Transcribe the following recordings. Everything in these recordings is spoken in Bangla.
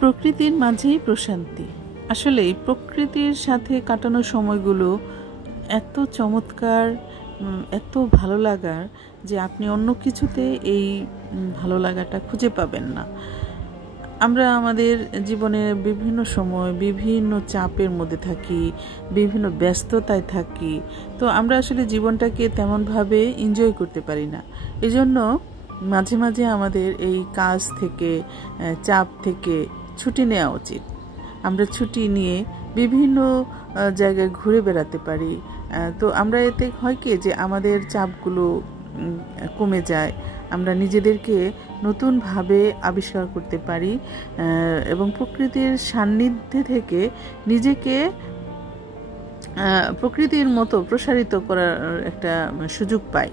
প্রকৃতির মাঝেই প্রশান্তি। আসলে প্রকৃতির সাথে কাটানো সময়গুলো এত চমৎকার, এত ভালো লাগার যে আপনি অন্য কিছুতে এই ভালো লাগাটা খুঁজে পাবেন না। আমরা আমাদের জীবনের বিভিন্ন সময় বিভিন্ন চাপের মধ্যে থাকি, বিভিন্ন ব্যস্ততায় থাকি, তো আমরা আসলে জীবনটাকে তেমনভাবে এনজয় করতে পারি না। এজন্য মাঝে মাঝে আমাদের এই কাজ থেকে, চাপ থেকে ছুটি নেওয়া উচিত। আমরা ছুটি নিয়ে বিভিন্ন জায়গায় ঘুরে বেড়াতে পারি। তো আমরা এতে হয় কি যে আমাদের চাপগুলো কমে যায়, আমরা নিজেদেরকে নতুনভাবে আবিষ্কার করতে পারি এবং প্রকৃতির সান্নিধ্যে থেকে নিজেকে প্রকৃতির মতো প্রসারিত করার একটা সুযোগ পাই।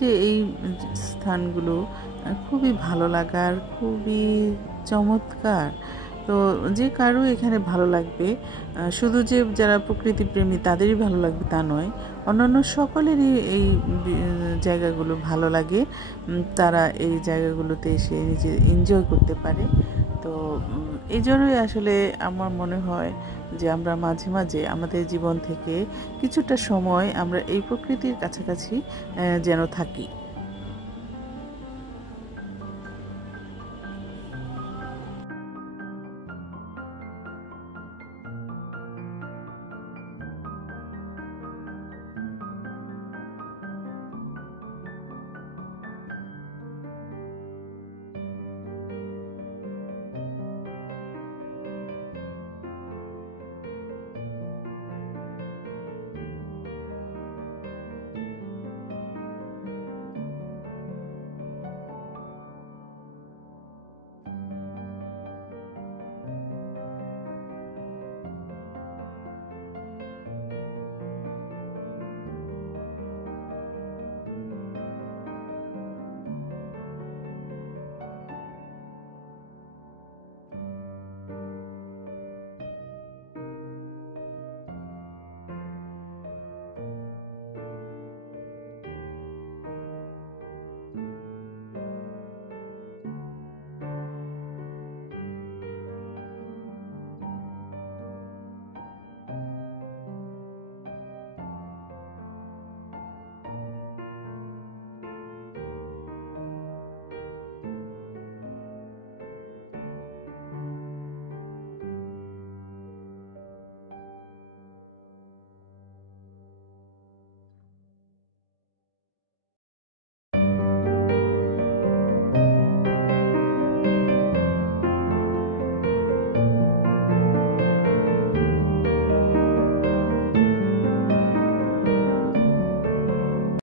যে এই স্থানগুলো খুবই ভালো লাগার, খুবই চমৎকার। তো যে কারো এখানে ভালো লাগবে, শুধু যে যারা প্রকৃতি প্রেমী তাদেরই ভালো লাগবে তা নয়, অন্যান্য সকলেরই এই জায়গাগুলো ভালো লাগে। তারা এই জায়গাগুলোতে এসে নিজে এনজয় করতে পারে। তো এই জন্যই আসলে আমার মনে হয় যে আমরা মাঝে মাঝে আমাদের জীবন থেকে কিছুটা সময় আমরা এই প্রকৃতির কাছাকাছি যেন থাকি।